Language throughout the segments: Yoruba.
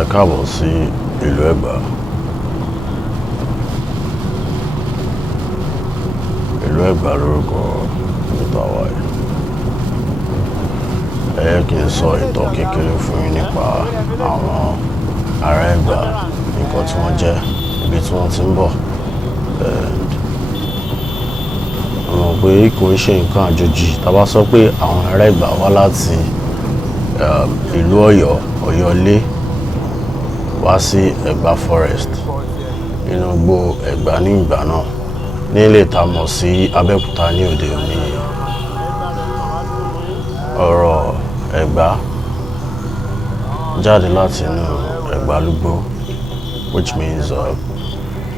Ẹ káàbọ̀ sí ìlú Ẹ̀gbá. Ìlú Ẹ̀gbá lórúkọ nípa wa yìí. Ẹ yẹ kí n sọ ìtàn kékeré fún yín nípa àwọn ará Ẹ̀gbá, nǹkan tí wọ́n jẹ́, ibi tí wọ́n ti ń bọ̀. Mo mọ̀ pé kò ń ṣe nǹkan àjòjì tá bá sọ pé àwọn ará Ẹ̀gbá wá láti ìlú Ọ̀yọ́, Ọ̀yọ́lé wá sí Ẹ̀gbá forest nínú igbó Ẹ̀gbá ní ìgbà náà ní ilé tá mọ̀ sí Abeokuta ní òde òní. Ọ̀rọ̀ Ẹ̀gbá jáde láti inú Ẹ̀gbálúgbó, which means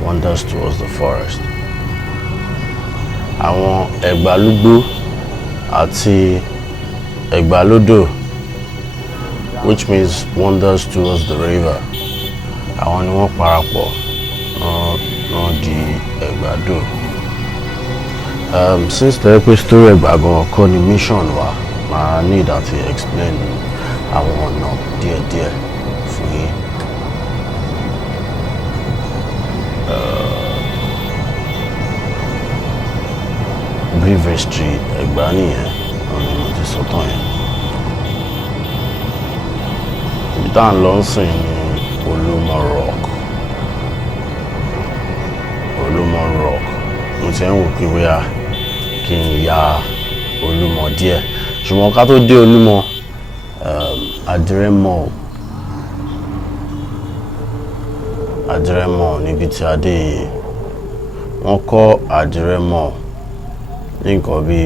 wanders towards the forest. Àwọn Ẹ̀gbálúgbó àti Ẹ̀gbálódò, which means wanders towards the river. Àwọn ni wọ́n parapọ̀ náà di Ẹ̀gbádò. Since the episode story Ẹ̀gbá gan kọ́ ni mission wa, màá need àti explain àwọn ọ̀nà díẹ̀díẹ̀ fún yín. Brief history Ẹ̀gbá nìyẹn, ọ̀nà mo ti sọ tán yẹn. Ibi tá à ń lọ ń sìn ní Olumo rock. Olumo rock. Mo ti ń wò pé bóyá kí n ya Olumo díẹ̀. Ṣùgbọ́n ká tó dé Olumo, Adire Mall. Adire Mall níbi tí a dé yìí. Wọ́n kọ́ Adire Mall ní nǹkan bí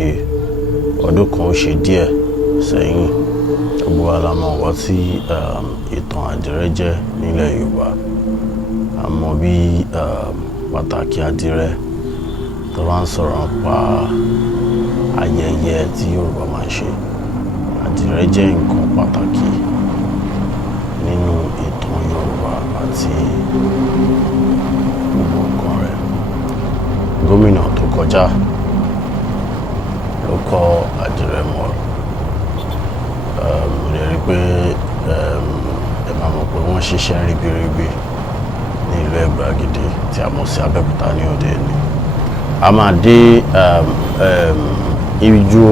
ọdún kan ó ṣe díẹ̀ sẹ́yìn. Gbogbo wa la mọ̀ nǹkan tí ìtàn àdìrẹ jẹ́ nílẹ̀ Yorùbá. A mọ̀ bí pàtàkì àdìrẹ tó bá ń sọ̀rọ̀ nípa ayẹyẹ tí Yorùbá máa ń ṣe. Àdìrẹ jẹ́ nǹkan pàtàkì nínú ìtàn Yorùbá àti gbogbo nǹkan rẹ̀. Gómìnà tó kọjá ló kọ́ Adire Mall. Mo lè rí pé ẹ máa mọ̀ pé wọ́n ṣiṣẹ́ ribiribi ní ìlú Ẹ̀gbá gidi tí a mọ̀ sí Abeokuta ní òde òní. A máa dé ijó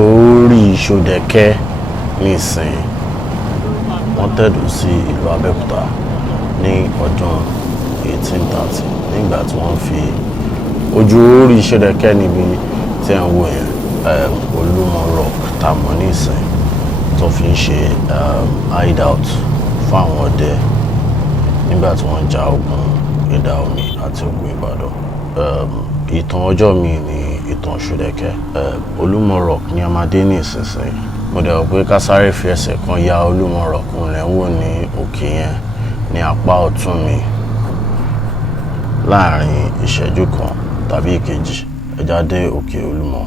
orí Ṣódẹkẹ́ nísìn. Wọ́n tẹ̀dó sí ìlú Abeokuta ní ọdún 1830 nígbà tí wọ́n fi ojú orí Ṣódẹkẹ́ níbi tí à ń wò yẹn Olumo rock tá a mọ̀ nísìn tó fi ń ṣe hideout fún àwọn ọdẹ nígbà tí wọ́n ja ogun Ìdá Omi àti ogun Ìbàdàn. Ìtàn ọjọ́ mi ni ìtàn Ṣódẹkẹ́. Olumo rock ni a máa dé ní ìsinsìnyí. Mo dẹ̀ rò pé ká sáré fi ẹsẹ̀ kan ya Olumo rock ńlẹ̀ wò ní òkè yẹn ní apá ọ̀tún mi láàrin ìṣẹ́jú kan tàbí ìkejì. Ẹ já dé òkè Olumo.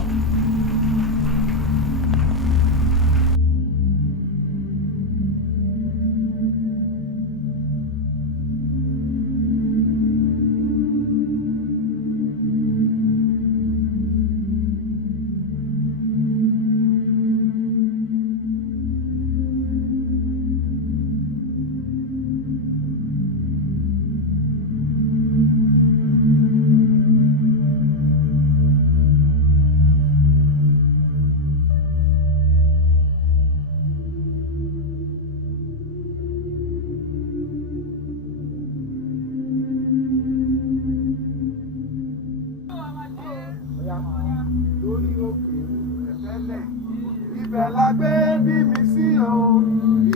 Ibẹ̀ la gbé bí mi sí o,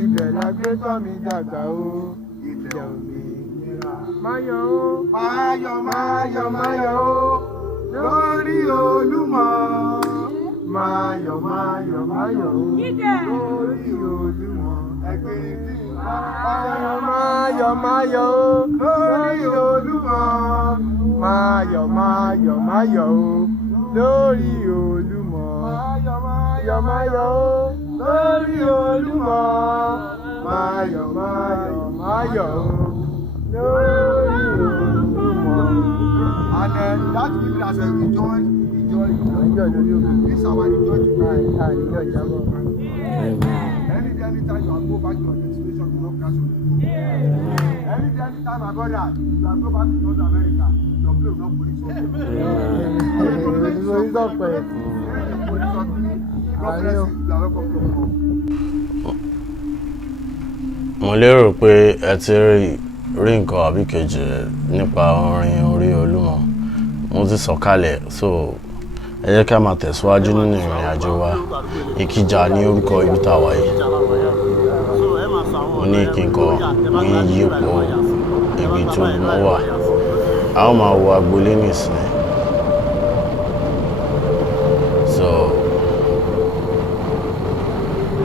ibẹ̀ la gbé tọ́ mi dàgbà o, ilẹ̀ òmìnira. Máyọ̀ o, máyọ̀ máyọ̀ máyọ̀ o, lórí Olúmọ. Máyọ̀ máyọ̀ máyọ̀ o, lórí Olúmọ. Ẹgbẹ́ tí máyọ̀ máyọ̀ máyọ̀ o, lórí Olúmọ. Máyọ̀ máyọ̀ máyọ̀ o, lórí Olúmọ. Máyọ̀ máyọ̀ o, lórí Olúmọ. Máyọ̀ máyọ̀ máyọ̀ o, lórí Olúmọ. And that gives us a rejoice. This is our rejoice. go back to your destination, you don't crash on the road. Anytime my brother, you are go back to North America, your plane will not police you. It's not fair. God bless you, you are welcome to home. Mo lérò pé ẹ ti rí nǹkan àbí kejì nípa orin orí Olúmọ. Mo ti sọ̀kalẹ̀, so ẹ jẹ́ ká máa tẹ̀síwájú nínú ìrìn àjò wa. Ìkìjà ní orúkọ ibi tá a wà yìí. Mo ní kí n kọ́ ní yípo ibi tí Olúmọ wà. A ó máa wo agboolé nísìnyí. So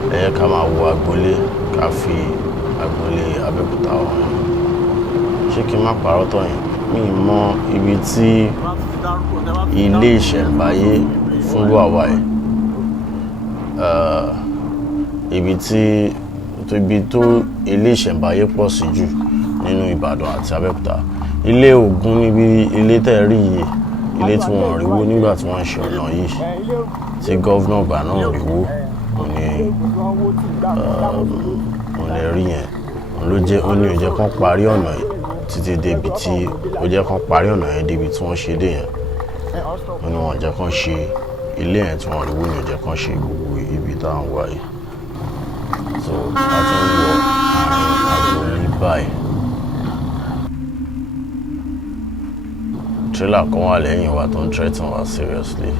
ẹ jẹ́ ká máa wo agboolé, ká fi agboolé Abeokuta ọ̀hún. Ṣé kí n má parọ́ tán yẹn? Mi mọ ibi tí ilé ìṣẹ̀ǹbáyé fún àwa yìí. Ibi tó ilé ìṣẹ̀ǹbáyé pọ̀ sí jù nínú Ìbàdàn àti Abẹ́òkúta. Ilé Ogun níbi ilé tẹ́ rí yìí, ilé tí wọ́n rí wó nígbà tí wọ́n ń ṣe ọ̀nà yìí, tí gọ́vnà ìgbà náà rí wó, mo lè rí yẹn. Ó ní ó jẹ́ kán parí ọ̀nà yìí títí débi tí ó jẹ́ kán parí ọ̀nà yẹn débi tí wọ́n ṣe dé yẹn. Ó ní wọ́n jẹ́ kán ṣe ilé yẹn tí wọ́n rí wó, ní ó jẹ́ kán ṣe gbogbo ibi tá à ń wá yìí. So a ti ń wọ àárín agboolé báyìí. Trailer kan wà lẹ́yìn wa tó ń threaten wa seriously.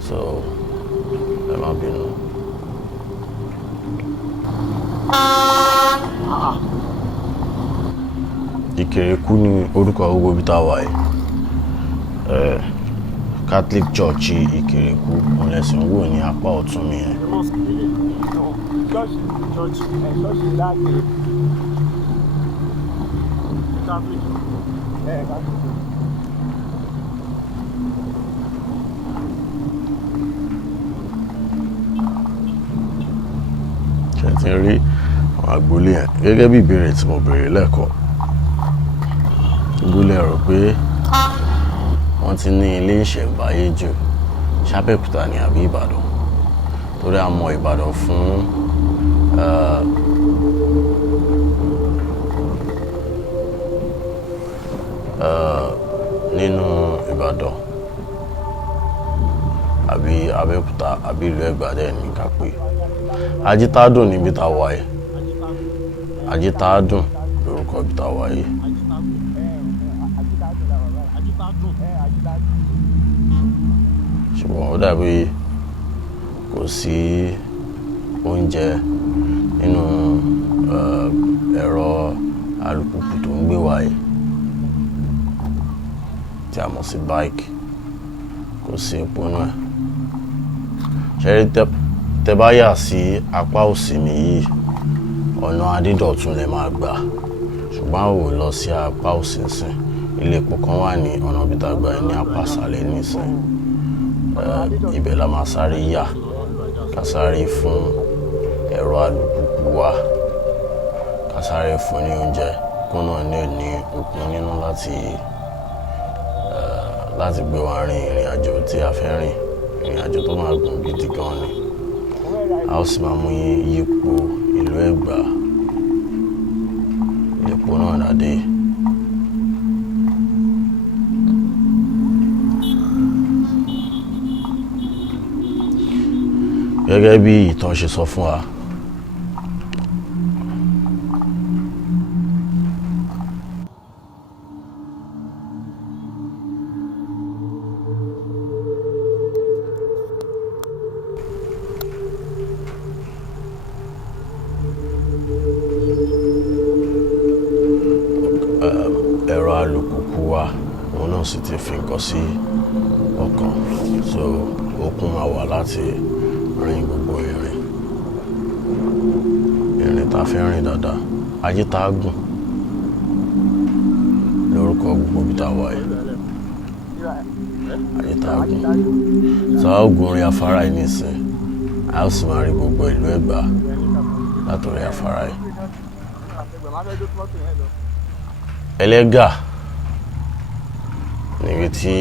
So ẹ má bínú. Ìkèrèkú ní orúkọ gbogbo ibi tá a wà yìí. Catholic Church Ìkèrèkú, òun lẹ̀sìn wò ní apá ọ̀tún mi yẹn. Ṣé ti rí àwọn agboolé yẹn? Gẹ́gẹ́ bí ìbéèrè tí mo béèrè lẹ́ẹ̀kan, agboolé rò pé wọ́n ti ní ilé ìṣẹ̀ǹbáyé jù ṣ'Abẹ́òkúta ní àbí Ìbàdàn? Torí a mọ Ìbàdàn fún nínú Ìbàdàn àbí Abẹ́òkúta àbí ìlú Ẹ̀gbá dẹ̀ ní ká pé. Ajítádùn níbi tá a wà yìí. Ajítádùn lórúkọ ibi tá a wà yìí. Ṣùgbọ́n ó dàbí kò sí oúnjẹ nínú ẹ̀rọ alùpùpù tó ń gbé wa yìí tí a mọ̀ sí bike. Kò sí epo náà. Ṣé tẹ bá yà sí apá òsì mi yìí, ọ̀nà Adédọ̀tún lè máa gbà. Ṣùgbọ́n a ò lọ sí apá òsì nsìn. Ilé epo kan wà ní ọ̀nà ibi tá a gbà ní apá ìsàlẹ̀ nísìn. Ibẹ̀ la máa sáré yà, ká sáré fún ẹ̀rọ alùpùpù wa, ká sáré fún ní oúnjẹ kó náà ní okun nínú láti gbé wa rin ìrìn àjò tí a fẹ́ rìn. Ìrìn àjò tó máa gùn gidi gan ni. A ó sì máa mú yín yípo ìlú Ẹ̀gbá. Epo náà dàdé. Gẹ́gẹ́ bí ìtàn ṣe sọ fún wa, ẹ̀rọ alùpùpù wa òun náà sì ti fi nǹkan sí ọkàn, so okun máa wà láti rin gbogbo ìrìn tá a fẹ́ rìn dáadáa. Ajítádùn lórúkọ gbogbo ibi tá a wà yìí. Ajítádùn. So a ó gun orí afárá yìí nísìn, a ó sì máa rí gbogbo ìlú Ẹ̀gbá látòrí afárá yìí. Ẹlẹ́gà níbi tí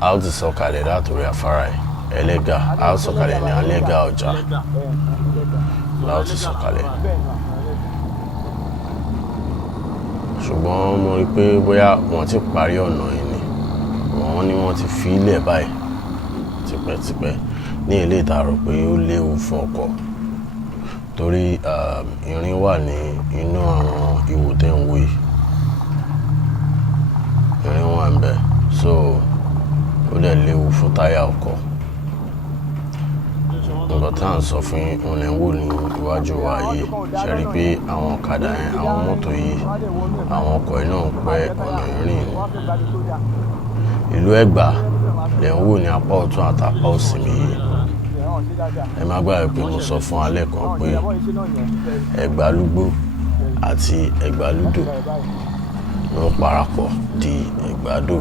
a ó ti sọ̀kalẹ̀ látòrí afárá yìí. Ẹlẹ́gà, a ó sọ̀kalẹ̀ ní Ẹlẹ́gà ọjà. la ó ti sọ̀kalẹ̀. Ṣùgbọ́n mo rí pé bóyá wọ́n ti parí ọ̀nà yìí ni wọ́n ní wọ́n ti fi ilẹ̀ báyìí tipẹ́tipẹ́ ní ilé ìta rò pé ó léwu fún ọkọ̀ torí irin wà ní inú àwọn ihò tẹ́ ń wò yìí, irin wà ń bẹ̀, so ó dẹ̀ léwu fún táyà ọkọ̀. Nǹkan tá à ń sọ fún yín òun lè ń wò ní iwájú wa yìí, ṣe rí pé àwọn ọ̀kadà yẹn, àwọn mọ́tò yìí, àwọn ọkọ̀ yìí náà ń pẹ́ ọ̀nà ìrìn ni. Ìlú Ẹ̀gbá lè ń wò ní apá ọ̀tún àtàpá òsì mi yìí. Ẹ má gbàgbé pé mo sọ fún alẹ́ kan pé Ẹ̀gbálúgbó àti Ẹ̀gbálúdò ló ń parapọ̀ di Ẹ̀gbádò.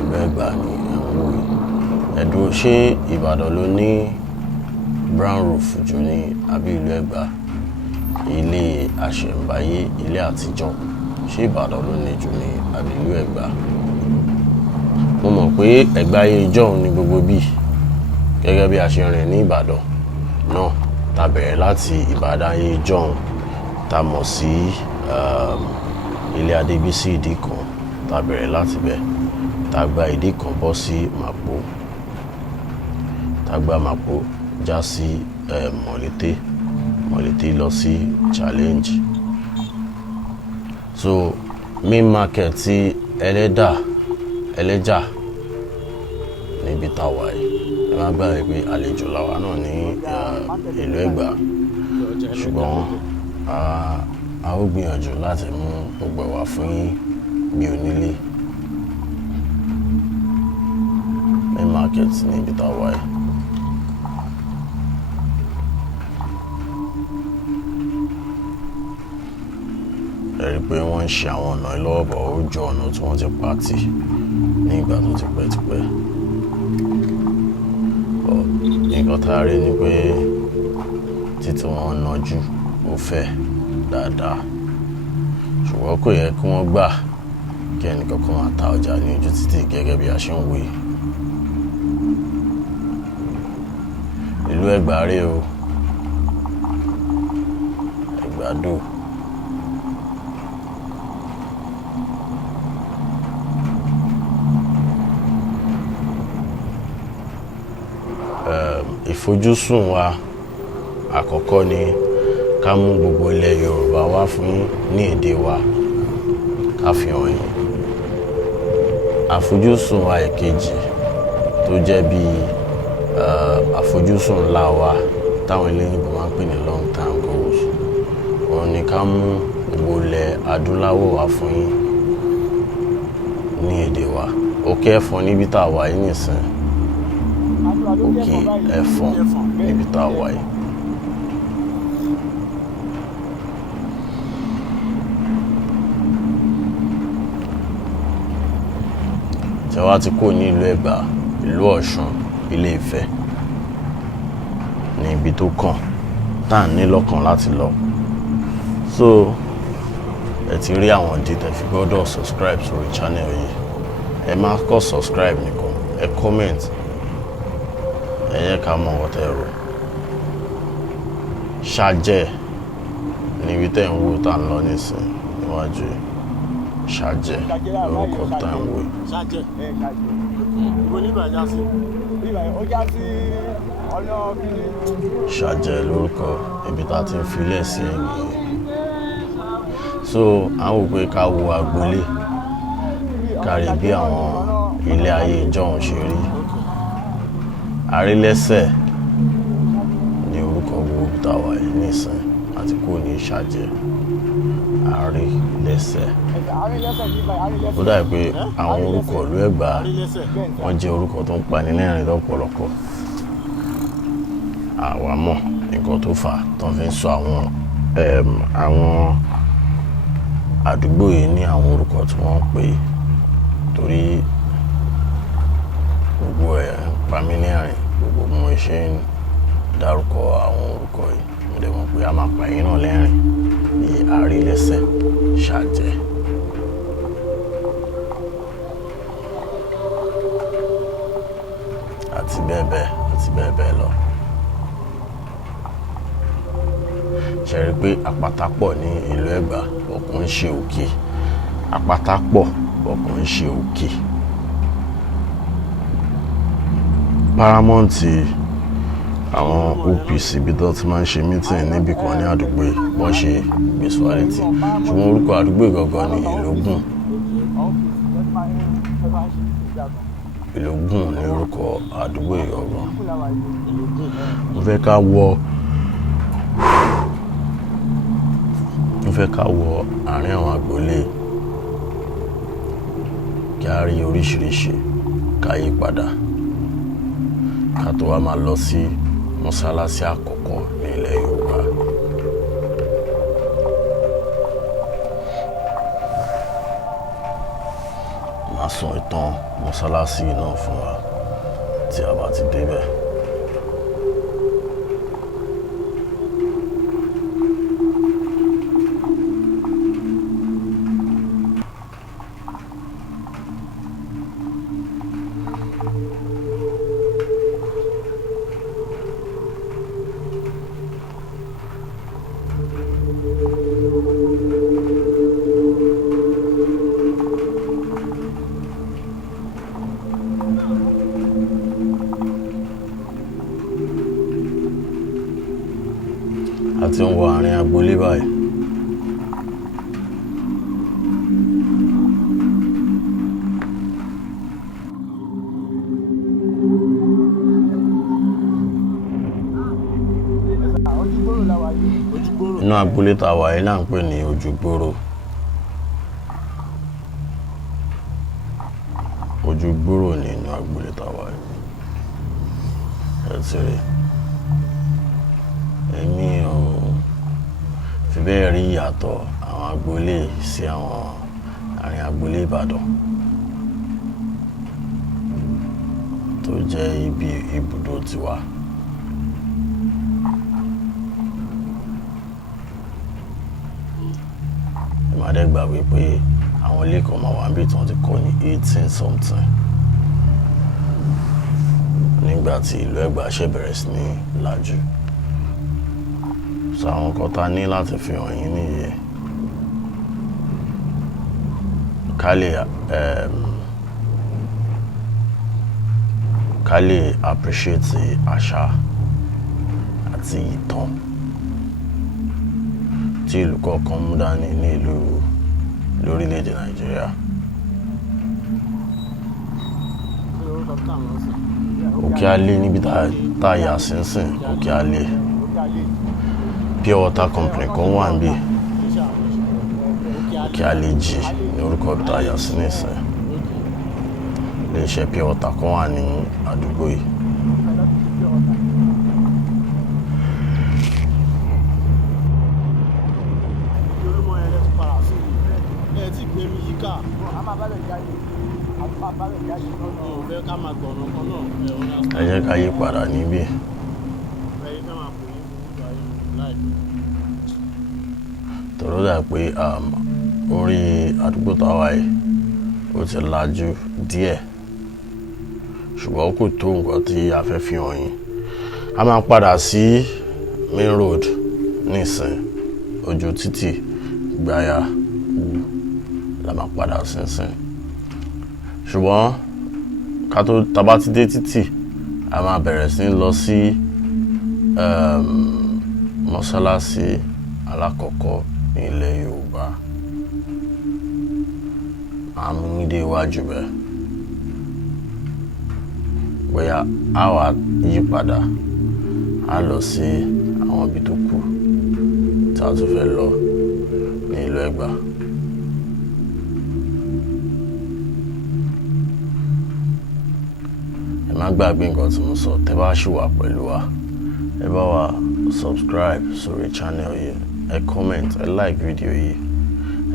Ìlú Ẹ̀gbá ni ẹ̀ ń wò yìí. Ẹ̀dùn ṣé Ìbàdàn ló ní brown roof jù ní àbí ìlú Ẹ̀gbá? Ilé àṣẹ̀ǹbáyé, ilé àtijọ́, ṣé Ìbàdàn ló ní jù ní àbí ìlú Ẹ̀gbá? Mo mọ̀ pé Ẹ̀gbá ayé ìjọ́un ní gbogbo bí, gẹ́gẹ́ bí a ṣe rìn ní Ìbàdàn náà, tá bẹ̀rẹ̀ láti Ìbàdàn ayé ìjọ́un tá mọ̀ sí ilé Adébísí ìdí kan, tá bẹ̀rẹ̀ láti bẹ̀, tá gba ìdí kan bọ́ sí Màpó, tá gba Màpó já sí Mọ̀lété lọ sí Challenge. So main market ti Ẹlẹ́jà níbi tá wà yìí. Ẹ má gbàgbé pé àlejò làwa náà ní ìlú Ẹ̀gbá, ṣùgbọ́n a ó gbìyànjú láti mú gbogbo ẹ̀wà fún yín bí onílé. Main market níbi tá wà yìí. Ẹ rí pé wọ́n ń ṣe àwọn ọ̀nà ìlọ́wọ́bọ̀ ó jọ ọ̀nà tí wọ́n ti pàtì ní ìgbà tó ti pẹ́ tipẹ́. Nǹkan tá a rí ni pé títí wọn nájú ó fẹ̀ dáadáa, ṣùgbọ́n kò yẹ kí wọ́n gbà kí ẹnìkankan máa ta ọjà ní ojú títì gẹ́gẹ́ bí a ṣe ń wò yìí. Ìlú Ẹ̀gbá rèé o, Ẹ̀gbádò. Ìfojúsùn wa àkọ́kọ́ ni ká mú gbogbo ilẹ̀ Yorùbá wá fún yín ní èdè wa, ká fi hàn yín. Àfojúsùn wa èkejì tó jẹ́ bí àfojúsùn ńlá wa táwọn eléyìnbó máa ń pè ní long term goals, òun ni ká mú gbogbo ilẹ̀ adúláwọ̀ wá fún yín ní èdè wa. Òkè Ẹ̀fọ̀n níbi tá a wà yìí nìsín, Òkè Ẹ̀fọ̀n níbi tá a wà yìí. Tí a wá ti kó ní ìlú Ẹ̀gbá, ìlú Ọ̀ṣun, Ilé Ifẹ̀ ní ibi tó kàn tá à ní lọ́kàn láti lọ. So ẹ ti rí àwọn ìdí tẹ́ fi gbọ́dọ̀ subscribe sórí channel yìí. Ẹ má kọ́ subscribe nìkan, ẹ comment, ẹ yẹ ká mọ̀ nǹkan tẹ́ rò. Ṣàjẹ́ níbi tẹ́ ń wò tá ń lọ nísìn níwájú yìí. Ṣàjẹ́ lórúkọ tá ń wò. Ṣàjẹ́ ibo ní ìbàjá sí? Ó já sí ọ̀nà kìíní. Ṣàjẹ́ lórúkọ ibi tá ti ń filẹ̀ sí ẹ̀yìn yìí. So àwọn wò pé ká wo agboolé, ká rí bí àwọn ilé ayé ìjọ́un ṣe rí. Àrílẹ́sẹ̀ ní orúkọ gbogbo tá wà yìí nísìn àti kò ní Ṣàjẹ́. Àrílẹ́sẹ̀. Ó dàbí pé àwọn orúkọ ìlú Ẹ̀gbá wọ́n jẹ́ orúkọ tó ń pani lẹ́rìn lọ́pọ̀lọpọ̀. Àwa mọ̀ nǹkan tó fà tó fi ń sọ àwọn àdúgbò yìí ní àwọn orúkọ tí wọ́n ń pè, torí gbogbo ẹ̀ ń pa mí lẹ́rìn, gbogbo mo ṣe ń dárúkọ àwọn orúkọ yìí. Mo dẹ̀ mọ̀ pé a máa pa yín náà lẹ́rìn ní Àrílẹ́sẹ̀, Ṣàjẹ́. Àti bẹ́ẹ̀ bẹ́ẹ̀ àti bẹ́ẹ̀ bẹ́ẹ̀ lọ. Ṣé rí pé àpáta pọ̀ ní ìlú Ẹ̀gbá ọ̀kùn ń ṣe òkè, àpáta pọ̀ ọ̀kùn ń ṣe òkè. Paramount àwọn OPC ibi tó ti máa ń ṣe meeting níbì kan ní àdúgbò wọ́n ṣe gbèsùwárìtì, ṣùgbọ́n orúkọ àdúgbò gangan ní Ìlógún. Ìlógún ní orúkọ àdúgbò gangan. Mo fẹ́ ká wọ àárín àwọn agboolé kí a rí oríṣiríṣi ká yí padà ká tó wá máa lọ sí mọ́sálásí àkọ́kọ́ ní ilẹ̀ Yorùbá. Màá sọ ìtàn mọ́sálásí náà fún wa tí a bá ti débẹ̀. Àti ń wọ àárín agboolé báyìí. Inú agboolé tá a wà yìí náà ń pè ní Ojúgbòrò. Ojúgbòrò ní inú agboolé tá a wà yìí. Ẹ ti rí. Èmi ò fi bẹ́ẹ̀ rí ìyàtọ̀ àwọn agboolé sí àwọn àárín agboolé Ìbàdàn tó jẹ́ ibi ibùdó tiwa. Ìmọ̀dé gbàgbé pé àwọn ilé kan máa wà níbi tí wọ́n ti kọ́ ní 18 something nígbà tí ìlú Ẹ̀gbá ṣe bẹ̀rẹ̀ sí ní lajú. So àwọn nǹkan tá ní láti fi hàn yín nìyẹn ká lè appreciate àṣà àti ìtàn tí ìlú kọ̀ọ̀kan mú dání ní ìlú lórílẹ̀-èdè Nàìjíríà. Òkè Alé níbi tá a yà sínsìn Òkè Alé pure water company kan wà níbí Òkè Alé G ní orúkọ ibi tá a yà sí nísìn. Ilé-iṣẹ́ pure water kan wà ní àdúgbò yìí. Ẹ jẹ́ ká yí padà níbí. Tọ́rọ dà pé orí àdúgbò táwa yìí ó ti lajú díẹ̀, ṣùgbọ́n kò tó nǹkan tí a fẹ́ fi hàn yín. A máa padà sí main road nísìn, ojú títì gbáyà la máa padà sínsìn. Ṣùgbọ́n ká tó tabá ti dé títì a máa bẹ̀rẹ̀ sí lọ sí mọ́sálásí alákọ̀ọ́kọ́ ní ilẹ̀ Yorùbá. Àmúmídé iwájú bẹ́ẹ̀ bóyá a wà yí padà a lọ sí àwọn ibi tó kù tí a tún fẹ́ lọ ní ìlú Ẹ̀gbá. Ẹ má gbàgbé nǹkan tí mo sọ, tẹ́ bá ṣì wà pẹ̀lú wa ẹ bá wa subscribe sórí channel yìí, ẹ comment, ẹ like video yìí,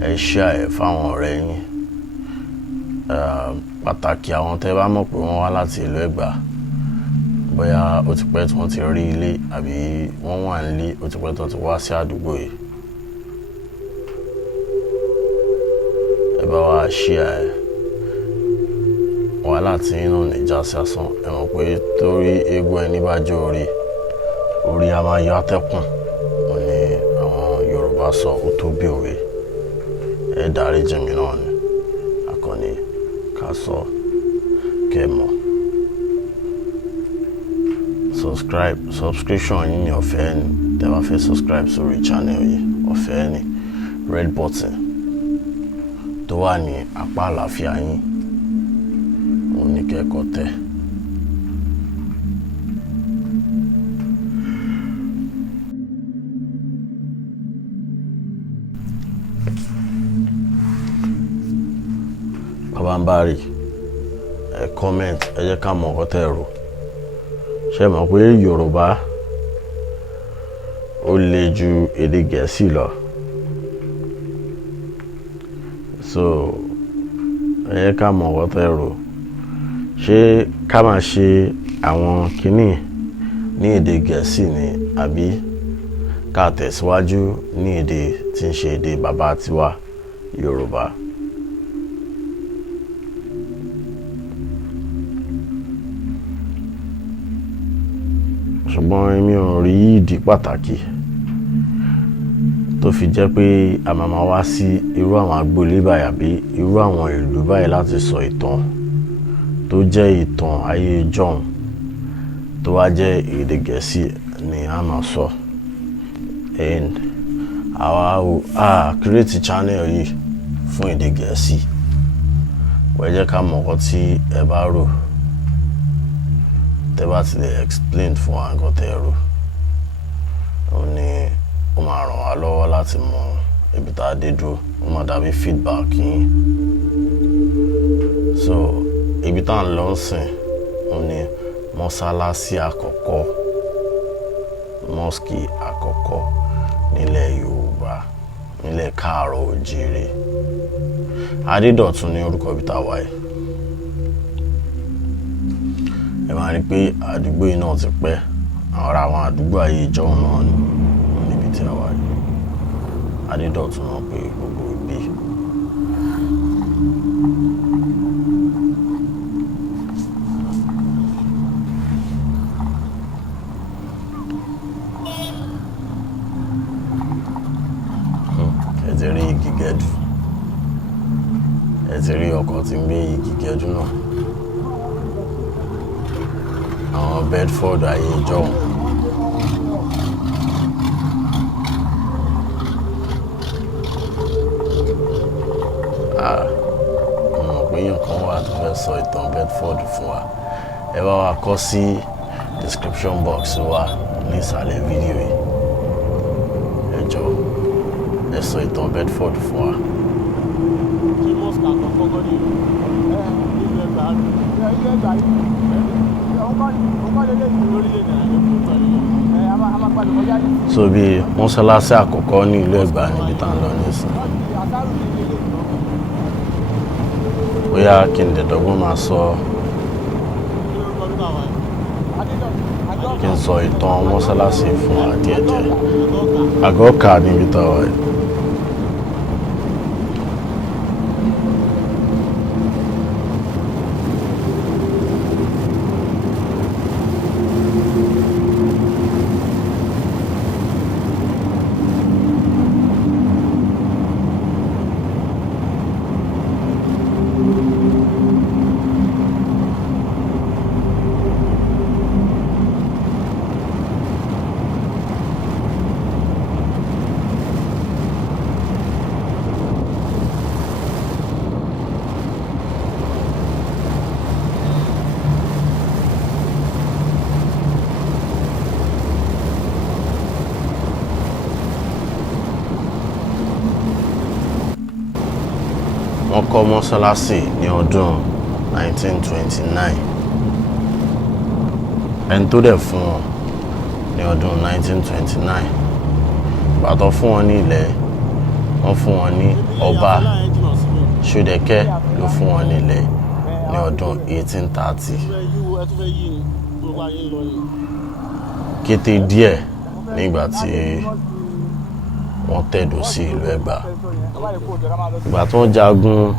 ẹ share ẹ fáwọn ọ̀rẹ́ yín. Pàtàkì àwọn tẹ́ bá mọ̀ pé wọ́n wá láti ìlú Ẹ̀gbá, bóyá ó ti pẹ́ tí wọ́n ti rí ilé àbí wọ́n wà nílé ó ti pẹ́ tí wọ́n ti wá sí àdúgbò yìí. Ẹ bá wa share ẹ, wọ́n wàhálà tí inú níjà sí asán ẹ mọ̀ pé torí eégún ẹni bá jẹ́ orí a máa yọ atẹ́kùn wọn ni àwọn Yorùbá sọ ó tó bí òwe ẹ dáríjì mí náà ni akọni ká sọ kẹ́ mọ̀ subscription yìí ni ọ̀fẹ́ ni tẹ́ bá fẹ́ subscribe sórí channel yìí ọ̀fẹ́ ni red button tó wà ní apá àlàáfíà yín òun ní kẹ́kọ̀ọ́ tẹ̀. Babambari ẹ comment ẹ jẹ́ ká mọ̀ nǹkan tẹ́ rò ṣé mọ̀ pé Yorùbá ó le ju èdè Gẹ̀ẹ́sì lọ so ẹ jẹ́ ká mọ̀ nǹkan tẹ́ rò ṣé ká máa ṣe àwọn kinní ní èdè Gẹ̀ẹ́sì ni àbí ká tẹ̀síwájú ní èdè tí ń ṣe èdè bàbá tiwa Yorùbá. Ṣùgbọ́n èmi ò rí ìdí pàtàkì tó fi jẹ́ pé a máa wá sí irú àwọn agboolé báyìí àbí irú àwọn ìlú báyìí láti sọ ìtàn tó jẹ́ ìtàn ayé ìjọ́un tó wá jẹ́ èdè Gẹ̀ẹ́sì ni a máa sọ. And àwa create channel yìí fún èdè Gẹ̀ẹ́sì wọ́n jẹ́ ká mọ̀ nǹkan tí ẹ bá rò tẹ́ bá ti lè explain fún wa nǹkan tẹ́ rò ó ní ó máa ràn wá lọ́wọ́ láti mọ ibi tá a dé dúró ó máa dàbí feedback yín so ibi tá à ń lọ sìn ó ní mọ́sálásí àkọ́kọ́ mosque àkọ́kọ́ nílẹ̀ Yorùbá nílẹ̀ káàárọ̀ oòjíire Adédọ̀tun ní orúkọ ibi tá a wáyé ẹ máa rí pé àdúgbò yìí náà ti pẹ́ àwọn àdúgbò ayé ìjọ́un náà níbi tí a wà yìí Adédọ̀tun náà pé gbogbo ibi. ẹ ti rí igi gẹdú ẹ ti rí ọkọ̀ tí ń gbé igi gẹdú náà. Àwọn Bedford ayé ìjọ́un. Mo mọ̀ pé èèyàn kan wà tó fẹ́ sọ ìtàn Bedford fún wa ẹ bá wa kọ sí description box wa ní ìsàlẹ̀ fídíò yìí ẹ jọ̀ọ́ ẹ sọ ìtàn Bedford fún wa. Ṣé mosque àkọ́kọ́ gọ́dí ilé ẹgbàá so bí mọ́sálásí àkọ́kọ́ ní ìlú Ẹ̀gbá níbi tá ń lọ nísìnyí bóyá kí n dẹ̀dọ́gbọ́n máa sọ kí n sọ ìtàn mọ́sálásí fún àdíẹ̀jẹ̀ àgọ́kà níbi tá wà yìí. Wọ́n kọ́ mọ́sálásí ní ọdún 1929 ẹni tó dẹ̀ fún wọn ní ọdún 1929 bàtọ̀ fún wọn ní ilẹ̀ wọ́n fún wọn ní ọba Ṣódẹkẹ́ ló fún wọn ní ilẹ̀ ní ọdún 1830 kété díẹ̀ nígbà tí wọ́n tẹ̀dó sí ìlú Ẹ̀gbá ìgbà tó ń jagun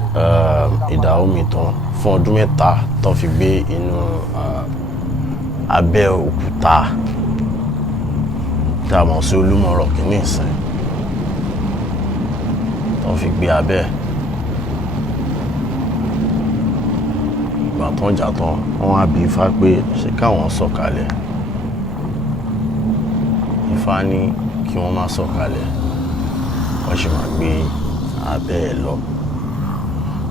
ìdáhùnmí tán fún ọdún mẹ́ta tó fi gbé inú Abeokuta tá a mọ̀ sí Olumo rock ní ìsìn tó fi gbé abẹ́ ìgbà tó ń jà tán wọ́n á bi Ifá pé ṣé káwọn sọ̀kalẹ̀. Ifá ní kí wọ́n má sọ̀kalẹ̀ wọ́n sì máa gbé abẹ́ ẹ̀ lọ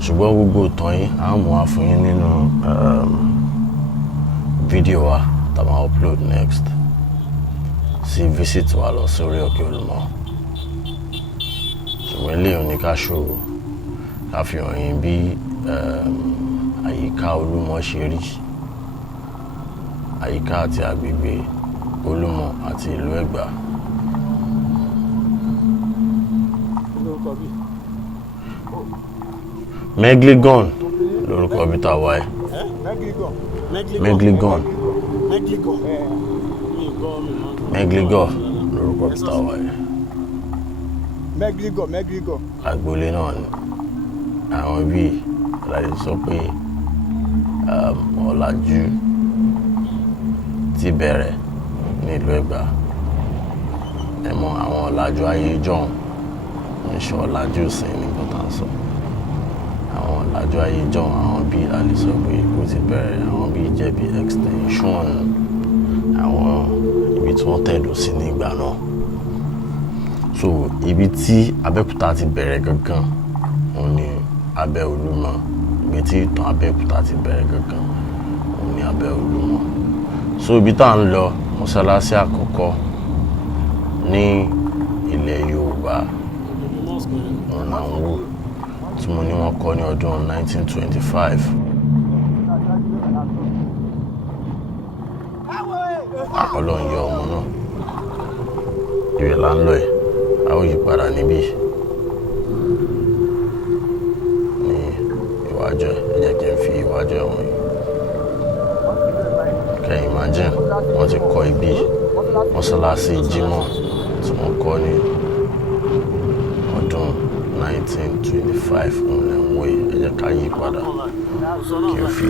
ṣùgbọ́n gbogbo ìtàn yìí à ń mú wá fún yín nínú fídíò wa tá a máa upload next sí visit wa lọ sórí òkè Olumo ṣùgbọ́n eléyìí ní ká ṣòro ká fi hàn yín bí àyíká Olumo ṣe rí àyíká àti agbègbè Olumo àti ìlú Ẹ̀gbá. Megligon lórúkọ bí tá a wáyé. Megligon lórúkọ bí tá a wáyé. Megligon. Agboolé náà ni àwọn bíi láti sọ pé ọ̀làjú ti bẹ̀rẹ̀ nílùú Ẹ̀gbá. Ẹ mọ̀ àwọn ọ̀làjú ayé jọ̀hún ń ṣe ọ̀làjú sìn ní bọ́tà sọ. Àwọn ọ̀làjú ayé jọ̀hún àwọn bíi a lè sọ pé ó ti bẹ̀rẹ̀ àwọn bíi jẹ́ bíi extension àwọn ibi tí wọ́n tẹ̀dó sí ní ìgbà náà. So ibi tí Abeokuta ti bẹ̀rẹ̀ gangan òun ni abẹ́ Olumo. Ibi tí ìtàn Abeokuta ti bẹ̀rẹ̀ gangan òun ni abẹ́ Olumo. So ibi tá à ń lọ mọ́sálásí àkọ́kọ́ ní ilẹ̀ Yorùbá òun là ń wò tí mo ní wọ́n kọ́ ní ọdún 1925. Ọlọ́run yọ ọmọ náà ibẹ̀ là ń lọ ẹ̀ a ó yí padà níbí ní iwájú ẹ̀ ẹ jẹ́ kí n fi iwájú ẹ̀ wọ̀nyí. Can you imagine wọ́n ti kọ́ ibi mọ́sálásí Jímọ̀ tí wọ́n kọ́ ní ọdún 1925 òun lẹ́ ń wò yìí ẹ jẹ́ ká yí padà kí n fi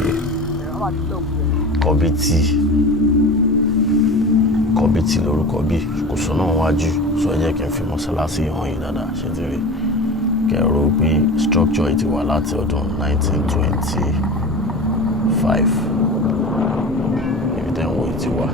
kọ́bítì lórúkọ bí kò sọ náà wájú sọ ẹ jẹ́ kí n fi mọ́sálásí hàn yín dáadáa ṣe ti rí kẹrò pé structure yìí ti wà láti ọdún 1925 ibi tẹ́ ń wò yìí ti wà.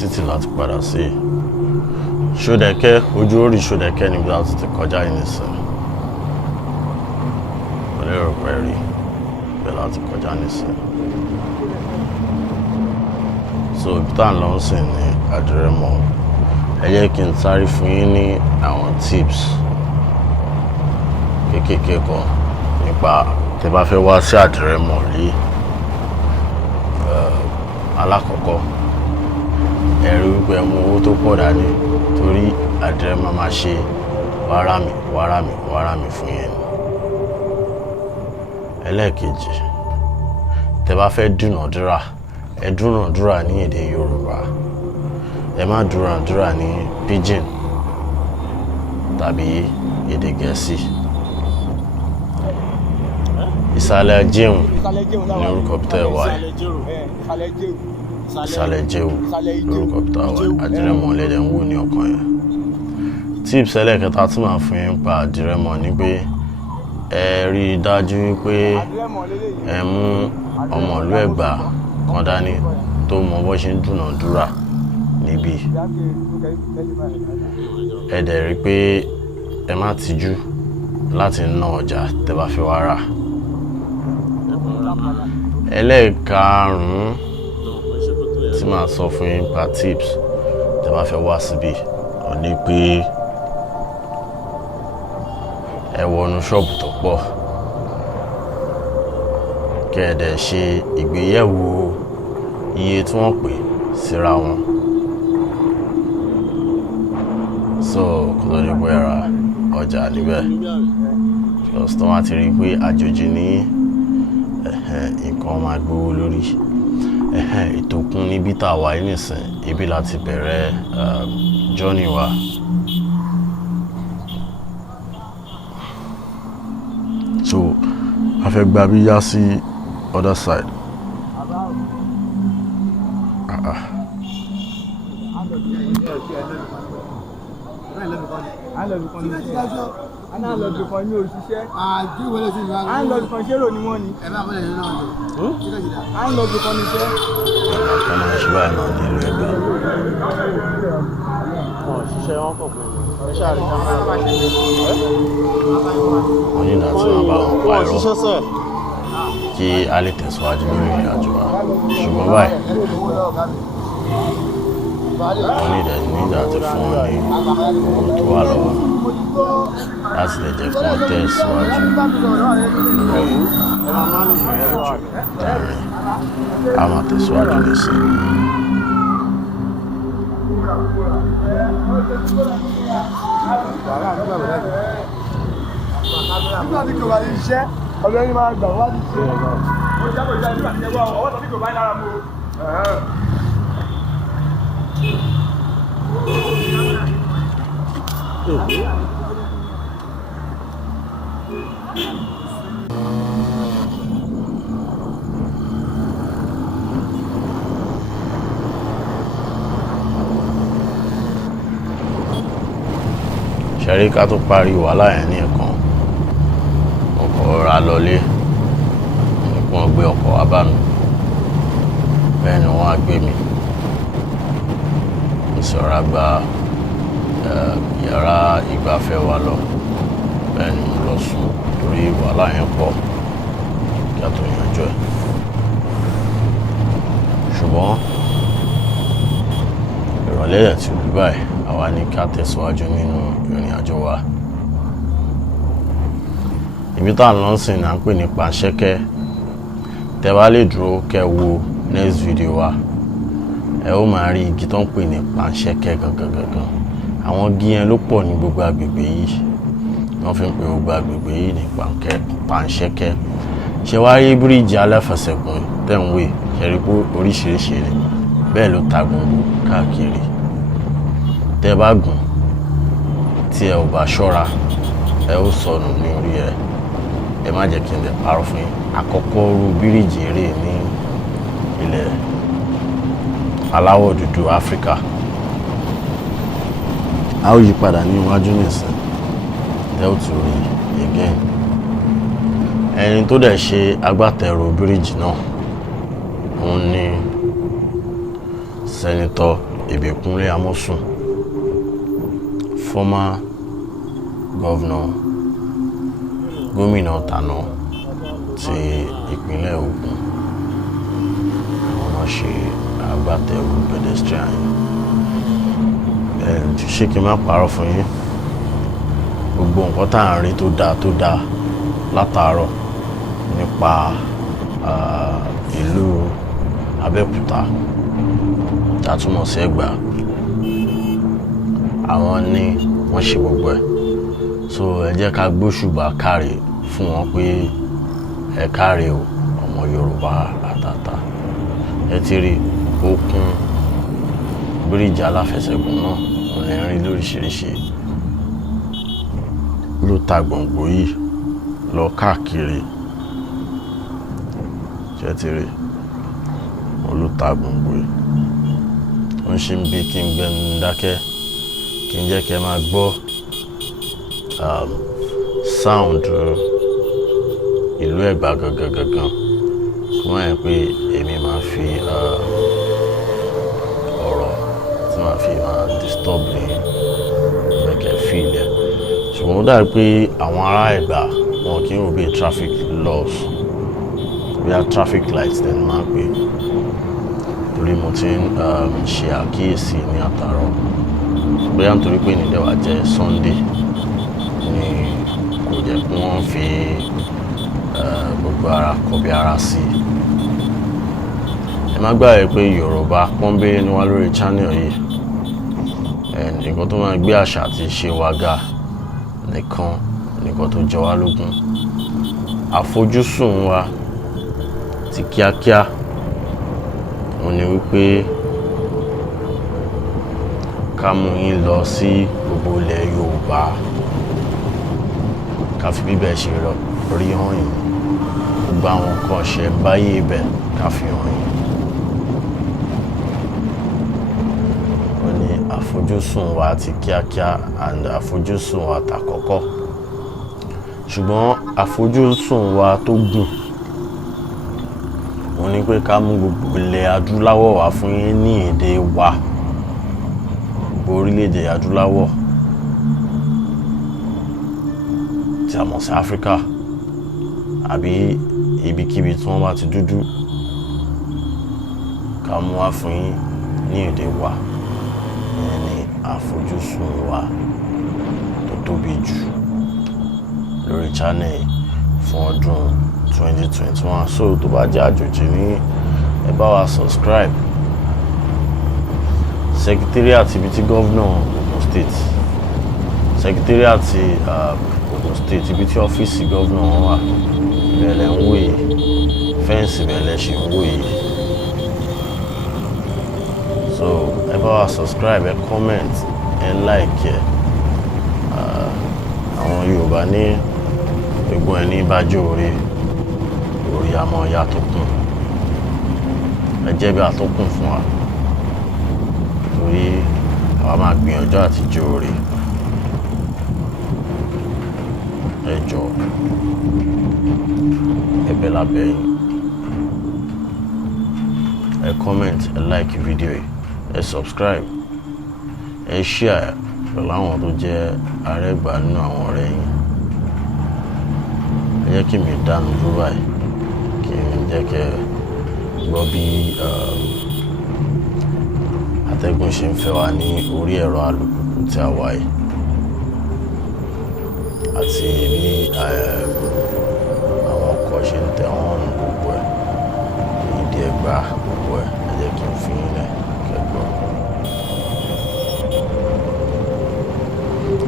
Títí láti padà sí Ṣódẹ̀kẹ́ ojú orí Ṣódẹ̀kẹ́ níbi láti ti kọjá ìnísìn mo lérò pé rí bẹ́ẹ̀ láti kọjá nísìn. So ibi tá à ń lọ sìn ní Adire Mall ẹ jẹ́ kí n sáré fún yín ní àwọn tips kéékèèké kan nípa tẹ́ bá fẹ́ wá sí Adire Mall yìí. Alákọ̀ọ́kọ́ ẹ̀rù wípé ẹ mú owó tó pọ̀ dání torí Adire máa ṣe wàrà mi fún yẹn. Ẹlẹ́ẹ̀kejì tẹ́ bá fẹ́ dúnàdúrà ẹ dúnàdúrà ní èdè Yorùbá ẹ má dúnàdúrà ní pidgin tàbí èdè Gẹ̀ẹ́sì. Ìsàlẹ̀ Jéhùn ní orúkọ bí tẹ́ wà yìí. Ìsàlẹ̀ Jéhùn lórúkọ bí tẹ́ wà yìí. Adire Mall lẹ́dẹ̀ ń wò ní ọkàn yẹn. Tips ẹlẹ́ẹ̀kẹta tí màá fún yín pa Adire Mall ni pé ẹ rí i dájú wípé ẹ mú ọmọ ìlú Ẹ̀gbá kan dání tó mọ bó ṣe ń dúnàdúrà ní níbí ẹ dẹ̀ rí pé ẹ má tijú láti ná ọjà tẹ́ bá fẹ́ wá rà. Ẹlẹ́ẹ̀karùn-ún tí màá sọ fún yín pa tips tẹ́ bá fẹ́ wá síbí ó ní pé ẹ wọnú ṣọ́ọ̀bù tó pọ̀ kẹ́ ẹ dẹ̀ ṣe ìgbéyẹ̀wò iye tí wọ́n pè síra wọn. So kò tó ní pé ra ọjà níbẹ̀ because tó wá ti rí pé àjòjì ní nǹkan máa gbówó lórí. Ìtòkùn níbi tá a wà yìí nìsín ibi láti bẹ̀rẹ̀ journey wa. So a fẹ́ gba bí yá sí other side. Kí a lè tẹ̀síwájú lórí ìrìnàjò wa ṣùgbọ́n báyìí wọ́n nígbà tí fún wọn ní owó tó wà lọ́wọ́ láti lè jẹ́ kí wọ́n tẹ̀síwájú lórí ìrìnàjò tààrí a máa tẹ̀síwájú lè sí. Ọ̀rẹ́ ni máa gbà wá ti ṣe ẹ̀rọ. Ó jábọ̀ ìjà nígbà tí ẹwà ọwọ́ tàbí kò bá dára mú. Ṣẹ̀rí ká tó parí wàhálà yẹn ní ẹ̀kan ọ̀rọ̀ alọ́lé wọ́n gbé ọkọ̀ wá bá mi bẹ́ẹ̀ ni wọ́n á gbé mi ìṣọ́ra gba yàrá ìgbafẹ́ wa lọ bẹ́ẹ̀ ni mo lọ sùn torí wàhálà yẹn pọ̀ kí a tó yanjú ẹ̀ ṣùgbọ́n ìrọ̀lẹ́ yẹn ti lù báyìí àwa ní ká tẹ̀síwájú nínú ìrìn àjò wa. Ibi tá à ń lọ sìn náà ń pè ní Panṣẹ́kẹ́. Tẹ́ bá lè dúró kẹ́ wo next video wa ẹ ó máa rí igi tó ń pè ní Panṣẹ́kẹ́ gangan. Àwọn igi yẹn ló pọ̀ ní gbogbo agbègbè yìí wọ́n fi ń pe gbogbo agbègbè yìí ní Panṣẹ́kẹ́. Ṣé wá rí bíríìjì aláfẹsẹ̀gùn tẹ̀ ń wè ṣe rí pé oríṣiríṣi ni bẹ́ẹ̀ ló ta gbogbo káàkiri. Tẹ́ bá gùn tí ẹ ò bá ṣọ́ra ẹ ó sọnù ní orí ẹ. Ẹ má jẹ́ kí n lè parọ́ fún yín àkọ́kọ́ rú bíríìjì eré ní ilẹ̀ aláwọ̀ dúdú Áfíríkà. A ó yí padà ní iwájú nìsín ẹ ó tún rí again. Ẹni tó dẹ̀ ṣe agbátẹrù bíríìjì náà òun ni Sẹ́nitọ̀ Abeokuta, former governor gómìnà tàná ti ìpínlẹ̀ Ogun. Àwọn ṣe agbátẹrù pedestrian ṣé kí n má parọ́ fún yín gbogbo nǹkan tá à ń rí tó dáa látàárọ̀ nípa ìlú Abeokuta tàtúmọ̀ sí Ẹ̀gbá àwọn ni wọ́n ṣe gbogbo ẹ̀. So ẹ jẹ́ ká gbóṣùbà káre fún wọn pé ẹ káre o ọmọ Yorùbá àtàtà. Ẹ ti rí okun bíríìjì aláfẹsẹ̀gùn náà wọ́n lè rí lóríṣiríṣi ló ta gbòǹgbò yìí lọ káàkiri. Ṣé ti rí wọ́n ló ta gbòǹgbò yìí wọ́n ṣe ń bí kí n gbẹnu dákẹ́ kí n jẹ́ kí ẹ máa gbọ́ sound ìlú Ẹ̀gbá gangan wọ́n yẹn pé èmi máa fi ọ̀rọ̀ tí máa fi máa disturb ní bẹ́kẹ̀ fílẹ̀. Ṣùgbọ́n ó dàbí pé àwọn ará Ẹ̀gbá wọn kì í obey traffic laws, bí a traffic light then máa pè, torí mo ti ń ṣe àkíyèsí ní àtàárọ̀ bóyá nítorí pé nídẹ̀wà jẹ́ Sunday ni kò jẹ́ kí wọ́n fi gbogbo ara kọbi ara sí. Ẹ má gbàgbé pé Yorùbá pọ́nbélé ni wá lórí channel yìí, nǹkan tó máa gbé àṣà àti ìṣe wa ga nìkan nǹkan tó jẹ wá lógún. Àfojúsùn wa ti kíákíá òun ni wípé ká mú yín lọ sí gbogbo ilẹ̀ Yorùbá, ká fi bíbẹ̀ ṣe rí hàn yín, gbogbo àwọn nǹkan ṣẹ̀ǹbáyé ibẹ̀ ká fi hàn yín. Ó ní àfojúsùn wa ti kíákíá and àfojúsùn wa tàkọ́kọ́. Ṣùgbọ́n àfojúsùn wa tó gùn òun ni pé ká mú gbogbo ilẹ̀ adúláwọ̀ wá fún yín ní èdè wa, gbogbo orílẹ̀-èdè adúláwọ̀ tí a mọ̀ sí Áfíríkà àbí ibikíbi tí wọ́n bá ti dúdú, ká mú wá fún yín ní èdè wa. Ìyẹn ni àfojúsùn wa tó tóbi jù lórí channel fún ọdún 2021. So tó bá jẹ́ àjòjì ní ẹ bá wa subscribe. Secretariat ibi tí gómìnà Ogun State, Secretariat Ogun State ibi tí ọ́fíìsì gómìnà wọn wà, ìbẹ̀lẹ̀ ń wò yìí, fẹ́ǹsì ìbẹ̀lẹ̀ ṣì ń wò yìí. So ẹ bá wa subscribe, ẹ comment, ẹ like ẹ. Àwọn Yorùbá ní egun ẹni bá jó orí àmọ́ ìyá tó kùn. Ẹ jẹ́ bí àtọ́kùn fún wa, torí àwa máa gbìyànjú àti jó orí. Ẹ jọ̀ọ́, ẹ̀bẹ̀ lábẹ́ yín, ẹ comment, ẹ like fídíò yìí, ẹ subscribe, ẹ share pẹ̀lú àwọn tó jẹ́ arẹ́gbà nínú àwọn ọ̀rẹ́ yín. Ẹ jẹ́ kí mi dánu dúró báyìí, kí n jẹ́ kẹ́ gbọ́ bí atẹ́gùn ṣe ń fẹ́ wa ní orí ẹ̀rọ alùpùpù tí a wà yìí, àti bí àwọn ọkọ̀ ṣe ń tẹ̀ wọ́n gbogbo ẹ̀, ìdí ẹgbà gbogbo ẹ̀. Ẹ jẹ́ kí n fi yín lẹ̀ kẹ́gbọ́.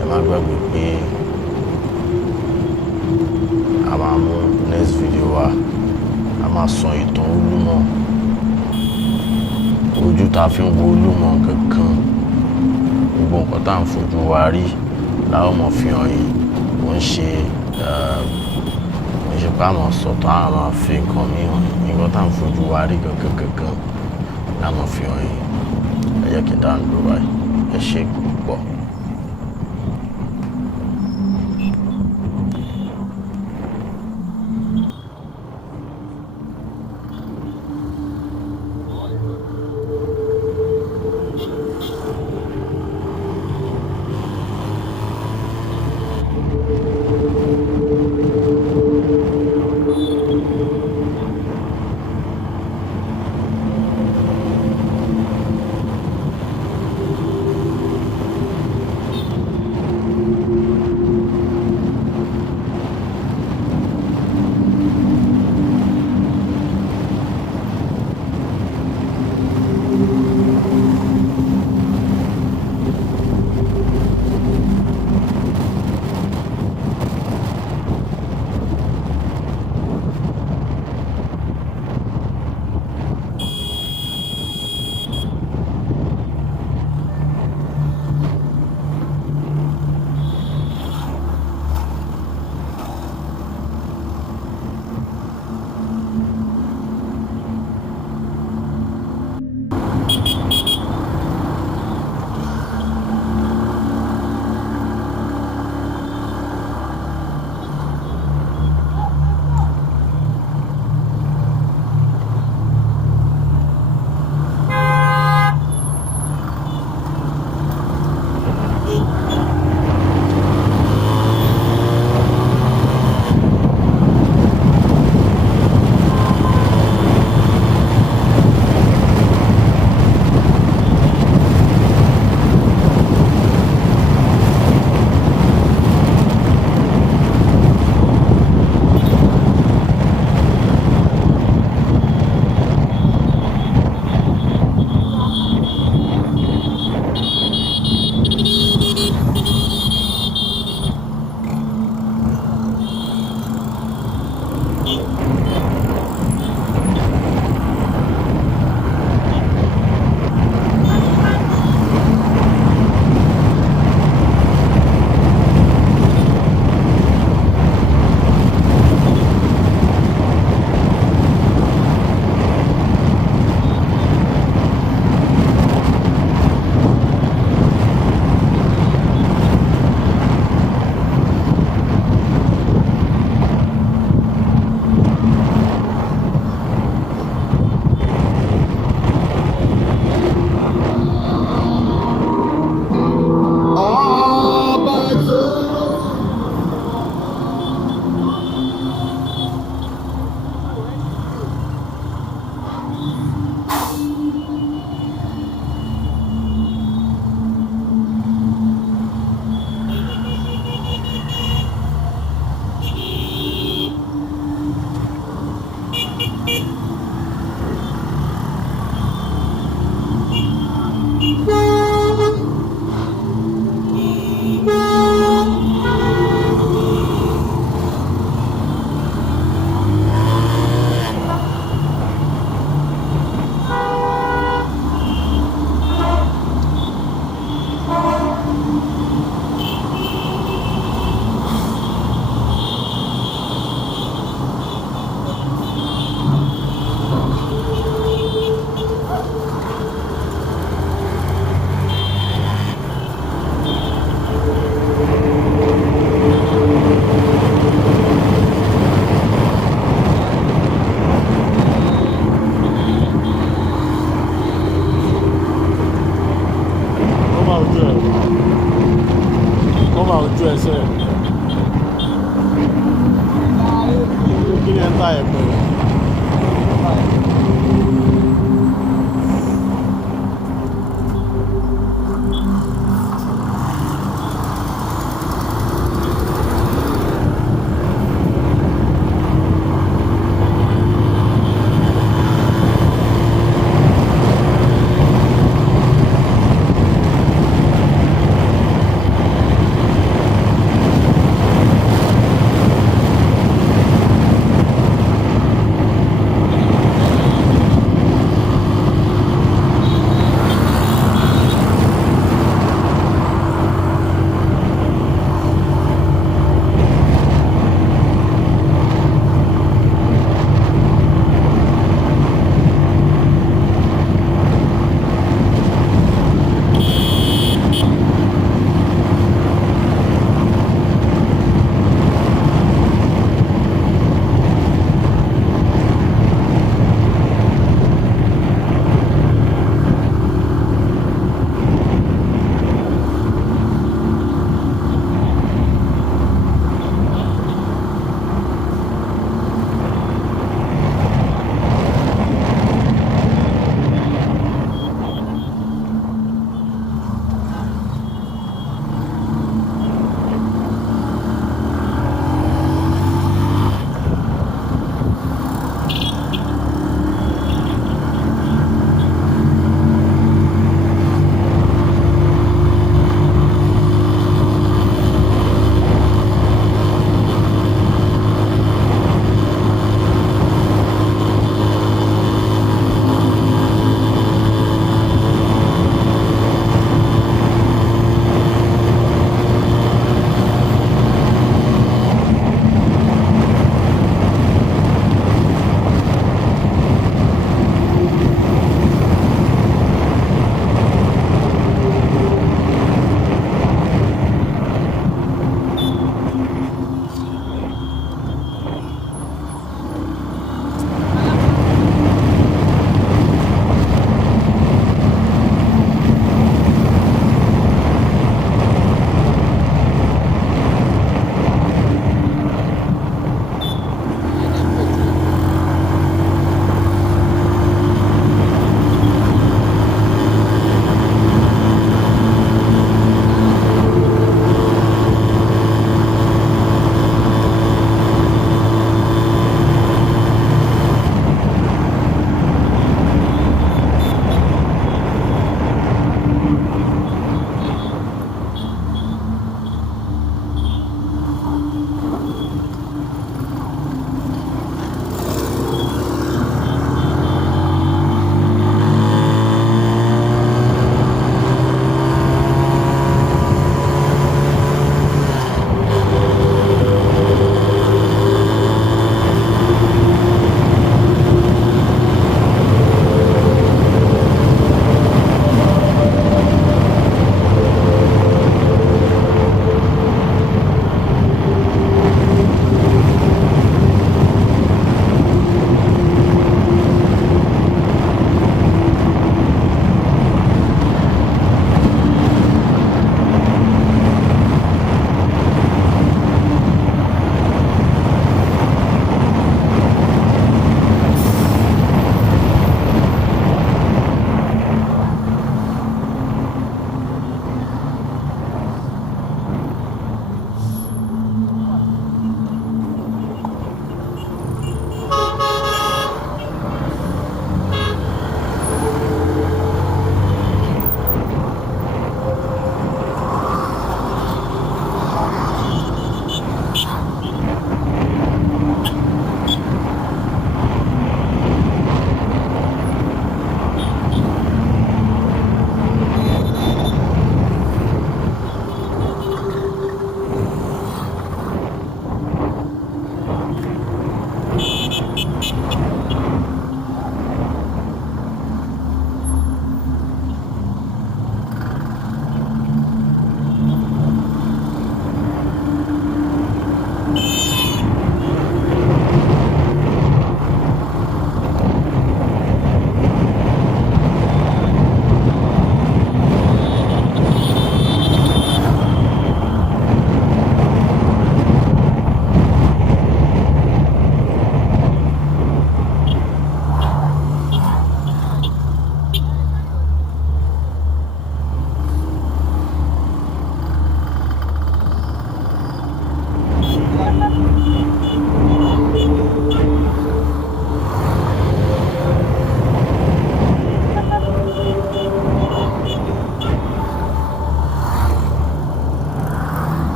Ẹ má gbàgbé pé a máa mú next video wa, a máa sọ ìtàn Olumo, ojú tá a fi ń wo Olumo kankan, gbogbo nǹkan tá à ń fojú wa rí láwọn ọmọ fi hàn yìí. Ó ń ṣe pé àwọn sọ̀tọ̀ àwọn máa fi nǹkan mi hàn yìí, nǹkan tá à ń fojú wa rí kankan láwọn fi hàn yìí. Ẹ jẹ́ kí n dáhùn dúró báyìí. Ẹ ṣé púpọ̀.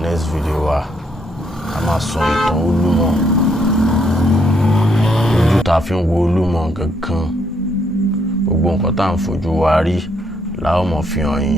next video wa a máa sọ ìtàn Olumo, ojú tá fi ń wo Olumo gangan, gbogbo nǹkan tá ń fojú wa rí la ó mọ̀ fi hàn yín.